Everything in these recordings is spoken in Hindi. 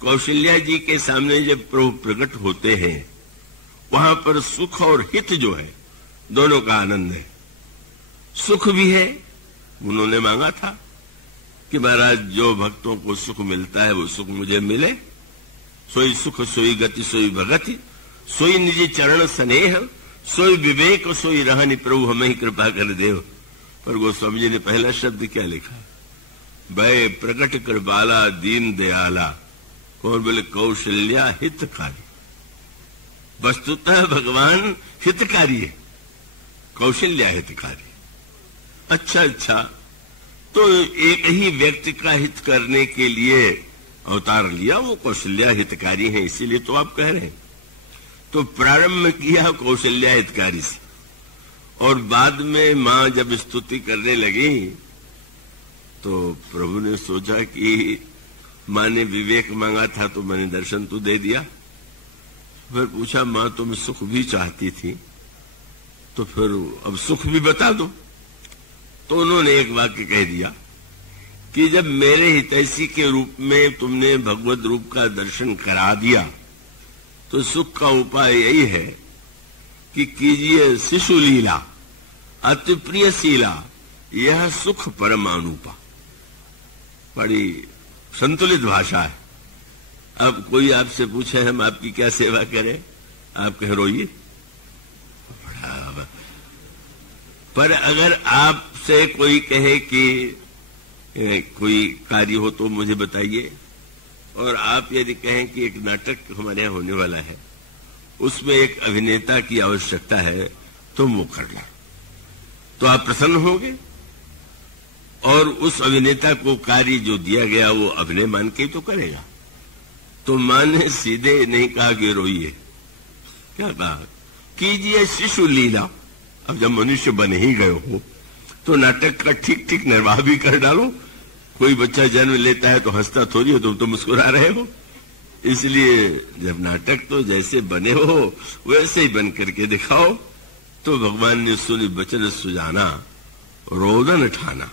कौशल्या जी के सामने जब प्रभु प्रकट होते हैं वहां पर सुख और हित जो है दोनों का आनंद है। सुख भी है, उन्होंने मांगा था कि महाराज जो भक्तों को सुख मिलता है वो सुख मुझे मिले। सोई सुख सोई गति सोई भगति, सोई निजी चरण स्नेह, सोई विवेक सोई रहनी प्रभु हमें ही कृपा कर देव। पर गोस्वामी जी ने पहला शब्द क्या लिखा? भय प्रकट कृपाला दीन दयाला। कौन बोले? कौशल्या हितकारी। वस्तुतः भगवान हितकारी है, कौशल्या हितकारी। अच्छा, तो एक ही व्यक्ति का हित करने के लिए अवतार लिया, वो कौशल्या हितकारी है, इसीलिए तो आप कह रहे हैं। तो प्रारंभ किया कौशल्या हितकारी से, और बाद में मां जब स्तुति करने लगी तो प्रभु ने सोचा कि मां ने विवेक मांगा था तो मैंने दर्शन तो दे दिया। फिर पूछा, मां तुम सुख भी चाहती थी तो फिर अब सुख भी बता दो। तो उन्होंने एक वाक्य कह दिया कि जब मेरे हितैषी के रूप में तुमने भगवत रूप का दर्शन करा दिया तो सुख का उपाय यही है कि कीजिए शिशु लीला अति प्रिय शीला, यह सुख परमानुपा। बड़ी संतुलित भाषा है। अब कोई आपसे पूछे हम आपकी क्या सेवा करें, आप कह रोइए। पर अगर आपसे कोई कहे कि कोई कार्य हो तो मुझे बताइए, और आप यदि कहें कि एक नाटक हमारे यहाँ होने वाला है, उसमें एक अभिनेता की आवश्यकता है, तुम वो कर लो, तो आप प्रसन्न होंगे। और उस अभिनेता को कार्य जो दिया गया वो अभिनय मान के तो करेगा। तो मां ने सीधे नहीं कहा कि रोइए, क्या कहा? कीजिए शिशु लीला। अब जब मनुष्य बन ही गए हो तो नाटक का ठीक ठीक निर्वाह भी कर डालो। कोई बच्चा जन्म लेता है तो हंसता थोड़ी हो, तुम तो मुस्कुरा रहे हो। इसलिए जब नाटक तो जैसे बने हो वैसे ही बन करके दिखाओ। तो भगवान ने सुनी बचन सुजाना रोदन ठाना।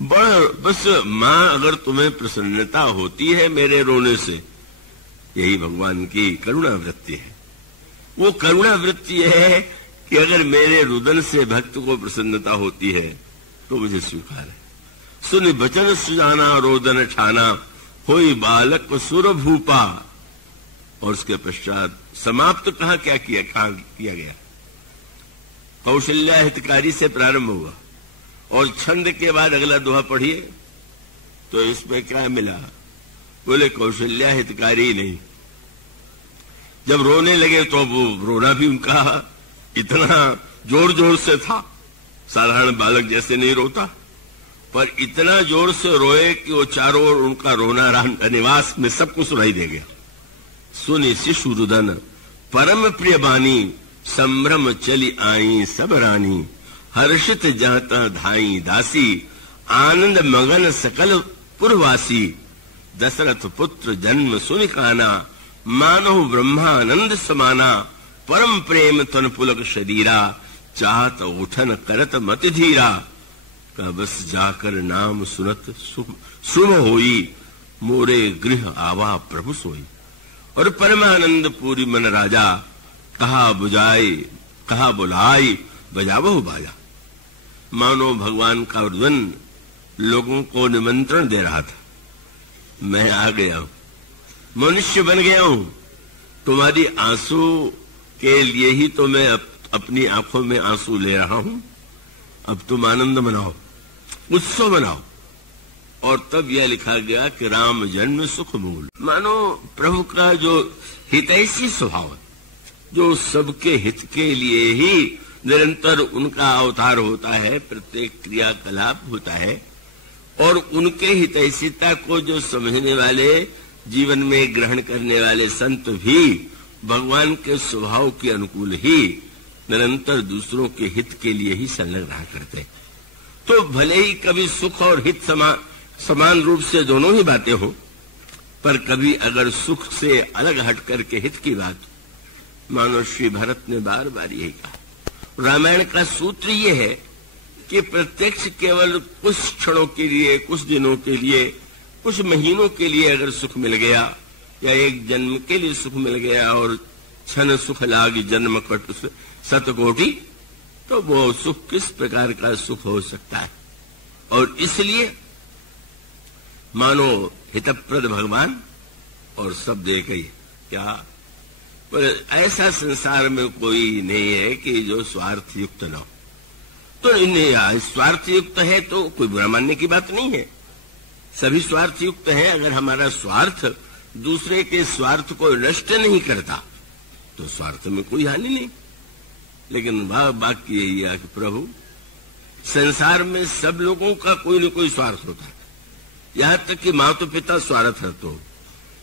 बड़ा बस मां अगर तुम्हें प्रसन्नता होती है मेरे रोने से, यही भगवान की करुणा वृत्ति है। वो करुणा वृत्ति है कि अगर मेरे रुदन से भक्त को प्रसन्नता होती है तो मुझे स्वीकार है। सुन बचन सुजाना रोदन ठाना, होई बालक सुरभूपा। और उसके पश्चात समाप्त कहा क्या किया गया? कौशल्या हितकारी से प्रारंभ हुआ, और छंद के बाद अगला दोहा पढ़िए तो इसमें क्या मिला? बोले कौशल्या हितकारी नहीं। जब रोने लगे तो वो रोना भी उनका इतना जोर जोर से था, साधारण बालक जैसे नहीं रोता, पर इतना जोर से रोए कि वो चारों ओर उनका रोना निवास में सबको सुनाई दे गया। सुनी शिशु रुदन परम प्रिय बानी, संभ्रम चली आई सब रानी। हर्षित जाता धाई दासी, आनंद मगन सकल पुरवासी। दशरथ पुत्र जन्म सुनि काना, मानो ब्रह्मानंद समाना। परम प्रेम तन पुलक शरीरा, चाहत उठन करत मति धीरा। का बस जाकर नाम सुनत सुम होई, मोरे गृह आवा प्रभु सोई। और परमानंद पूरी मन राजा, कहा बुलाई बजावो बाजा। मानो भगवान का रुदन लोगों को निमंत्रण दे रहा था, मैं आ गया हूं, मनुष्य बन गया हूं। तुम्हारी आंसू के लिए ही तो मैं अपनी आंखों में आंसू ले रहा हूं। अब तुम आनंद मनाओ, उत्सव मनाओ। और तब यह लिखा गया कि राम जन्म सुख मूल। मानो प्रभु का जो हितैषी स्वभाव है, जो सबके हित के लिए ही निरंतर उनका अवतार होता है, प्रत्येक क्रियाकलाप होता है, और उनके हितैषीता को जो समझने वाले, जीवन में ग्रहण करने वाले संत भी भगवान के स्वभाव के अनुकूल ही निरंतर दूसरों के हित के लिए ही संलग्न रहा करते। तो भले ही कभी सुख और हित समान रूप से दोनों ही बातें हो, पर कभी अगर सुख से अलग हट करके हित की बात, मानो श्री भरत ने बार बार यही कहा। रामायण का सूत्र ये है कि प्रत्यक्ष केवल कुछ क्षणों के लिए, कुछ दिनों के लिए कुछ महीनों के लिए अगर सुख मिल गया या एक जन्म के लिए सुख मिल गया और क्षण सुख लागी जन्म कट सतकोटि, तो वो सुख किस प्रकार का सुख हो सकता है। और इसलिए मानो हितप्रद भगवान और सब एक ही क्या, पर ऐसा संसार में कोई नहीं है कि जो स्वार्थ युक्त न हो। तो स्वार्थ युक्त है तो कोई बुरा मानने की बात नहीं है, सभी स्वार्थ युक्त है। अगर हमारा स्वार्थ दूसरे के स्वार्थ को नष्ट नहीं करता तो स्वार्थ में कोई हानि नहीं। लेकिन बाकी यही है कि प्रभु, संसार में सब लोगों का कोई न कोई स्वार्थ होता है। यहां तक कि माता पिता स्वार्थ है, तो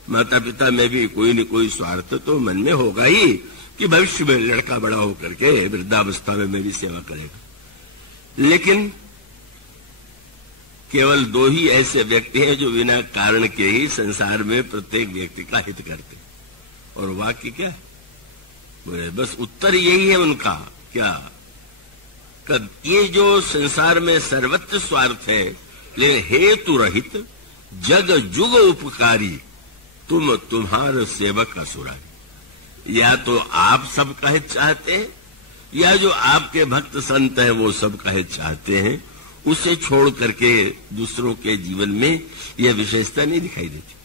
माता पिता में भी कोई न कोई स्वार्थ तो मन में होगा ही कि भविष्य में लड़का बड़ा होकर के वृद्धावस्था में मेरी सेवा करेगा। लेकिन केवल दो ही ऐसे व्यक्ति हैं जो बिना कारण के ही संसार में प्रत्येक व्यक्ति का हित करते, और वाक्य क्या है? बस उत्तर यही है उनका, क्या ये जो संसार में सर्वत्र स्वार्थ है, लेकिन हेतु रहित जग जुग उपकारी, तुम तुम्हारे सेवक असुरारी। या तो आप सबका हित चाहते हैं या जो आपके भक्त संत हैं वो सबका हित चाहते हैं, उसे छोड़ करके दूसरों के जीवन में यह विशेषता नहीं दिखाई देती।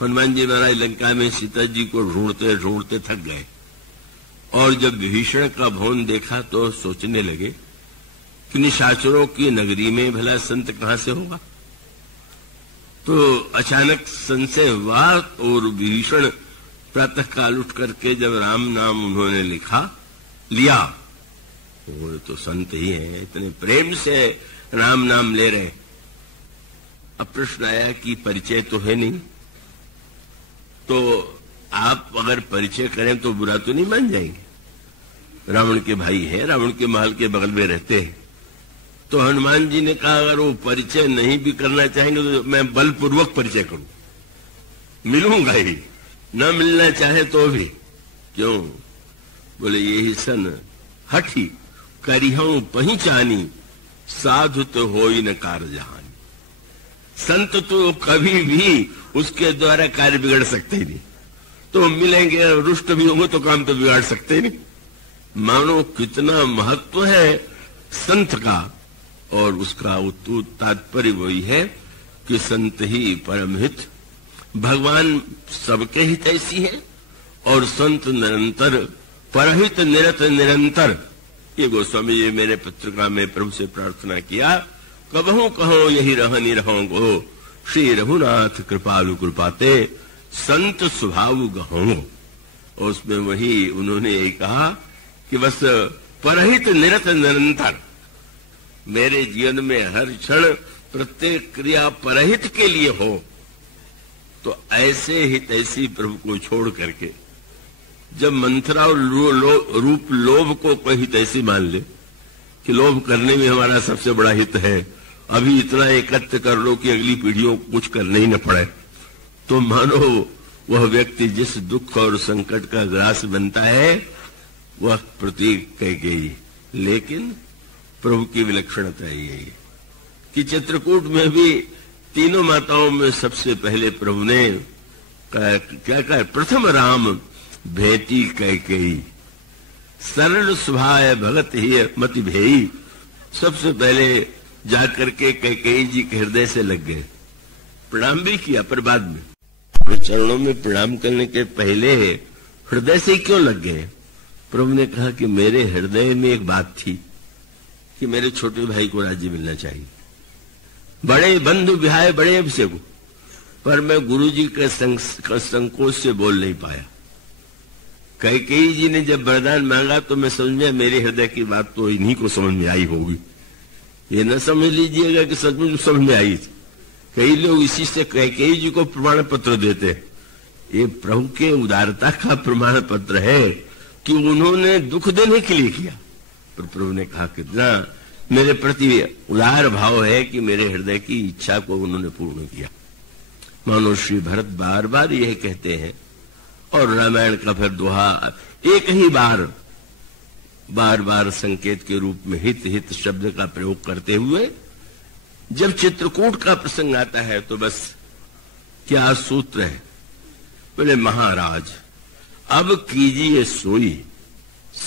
हनुमान जी महाराज लंका में सीता जी को ढूंढते ढूंढते थक गए, और जब विभीषण का भवन देखा तो सोचने लगे कि निशाचरों की नगरी में भला संत कहां से होगा। तो अचानक संशय हुआ और विभीषण प्रातः काल उठ करके जब राम नाम उन्होंने लिया, वो तो संत ही हैं, इतने प्रेम से राम नाम ले रहे। अब प्रश्न आया कि परिचय तो है नहीं, तो आप अगर परिचय करें तो बुरा तो नहीं मान जाएंगे। रावण के भाई हैं, रावण के महल के बगल में रहते हैं। तो हनुमान जी ने कहा अगर वो परिचय नहीं भी करना चाहेंगे तो मैं बलपूर्वक परिचय करूं, मिलूंगा ही, न मिलना चाहे तो भी। क्यों? बोले यही सन हठी करिहूं पहचानी, साधु तो हो ही न कार्य जहानी। संत तो कभी भी उसके द्वारा कार्य बिगड़ सकते ही नहीं, तो मिलेंगे रुष्ट भी होंगे तो काम तो बिगाड़ सकते नहीं। मानो कितना महत्व है संत का, और उसका तात्पर्य वही है कि संत ही परम हित। भगवान सबके हित ऐसी है, और संत निरंतर परहित निरत निरंतर। ये गोस्वामी जी मेरे पत्रिका में प्रभु से प्रार्थना किया, कबहू कहो यही रहनी रहो गो, श्री रघुनाथ कृपालु कृपाते, संत स्वभाव गहो। और उसमें वही उन्होंने यही कहा कि बस परहित निरत निरंतर, मेरे जीवन में हर क्षण प्रत्येक क्रिया परहित के लिए हो। तो ऐसे हित ऐसी प्रभु को छोड़ करके जब मंथरा और रूप लोभ को कोई हित ऐसी मान ले कि लोभ करने में हमारा सबसे बड़ा हित है, अभी इतना एकत्र कर लो कि अगली पीढ़ियों को कुछ करने ही न पड़े, तो मानो वह व्यक्ति जिस दुख और संकट का ग्रास बनता है वह प्रतीक कह गई। लेकिन प्रभु की विलक्षणता यही है कि चित्रकूट में भी तीनों माताओं में सबसे पहले प्रभु ने क्या कहा? प्रथम राम भेटी कैकेयी, सरल स्वभाव भगत ही मति भेई। सबसे पहले जाकर के कैकेयी जी के हृदय से लग गए, प्रणाम भी किया, पर बाद में चरणों में प्रणाम करने के पहले हृदय से क्यों लग गए? प्रभु ने कहा कि मेरे हृदय में एक बात थी कि मेरे छोटे भाई को राज्य मिलना चाहिए, बड़े बंधु विहाय बड़े अभिषेक, पर मैं गुरुजी के संकोच से बोल नहीं पाया। कैकेयी जी ने जब वरदान मांगा तो मैं समझ में मेरे हृदय की बात तो इन्हीं को समझ में आई होगी, ये न समझ लीजिएगा कि सचमुच समझ में आई थी। कई लोग इसी से कैकेयी जी को प्रमाण पत्र देते, ये प्रभु के उदारता का प्रमाण पत्र है कि उन्होंने दुख देने के लिए किया, पर प्रभु ने कहा कितना मेरे प्रति उदार भाव है कि मेरे हृदय की इच्छा को उन्होंने पूर्ण किया। मानो श्री भरत बार बार यह कहते हैं, और रामायण का फिर दोहा एक ही बार बार संकेत के रूप में हित हित शब्द का प्रयोग करते हुए जब चित्रकूट का प्रसंग आता है तो बस क्या सूत्र है? बोले महाराज, अब कीजिए सोई,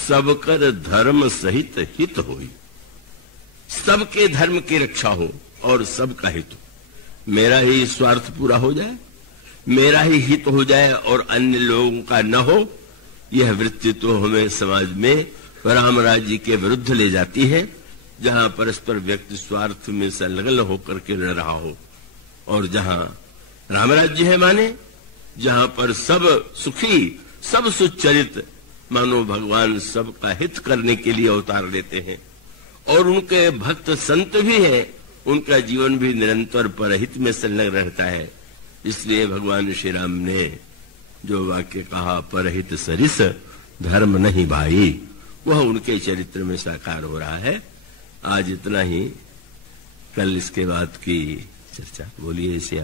सबकर धर्म सहित हित होई। सबके धर्म की रक्षा हो और सबका हित हो। मेरा ही स्वार्थ पूरा हो जाए, मेरा ही हित हो जाए और अन्य लोगों का न हो, यह वृत्ति तो हमें समाज में राम राज्य के विरुद्ध ले जाती है, जहां परस्पर व्यक्ति स्वार्थ में संलग्न होकर के रह रहा हो। और जहां राम राज्य है माने जहां पर सब सुखी, सब सुचरित, मानो भगवान सबका हित करने के लिए अवतार लेते हैं। और उनके भक्त संत भी हैं, उनका जीवन भी निरंतर परहित में संलग्न रहता है। इसलिए भगवान श्री राम ने जो वाक्य कहा, परहित सरिस धर्म नहीं भाई, वह उनके चरित्र में साकार हो रहा है। आज इतना ही, कल इसके बाद की चर्चा। बोलिए श्री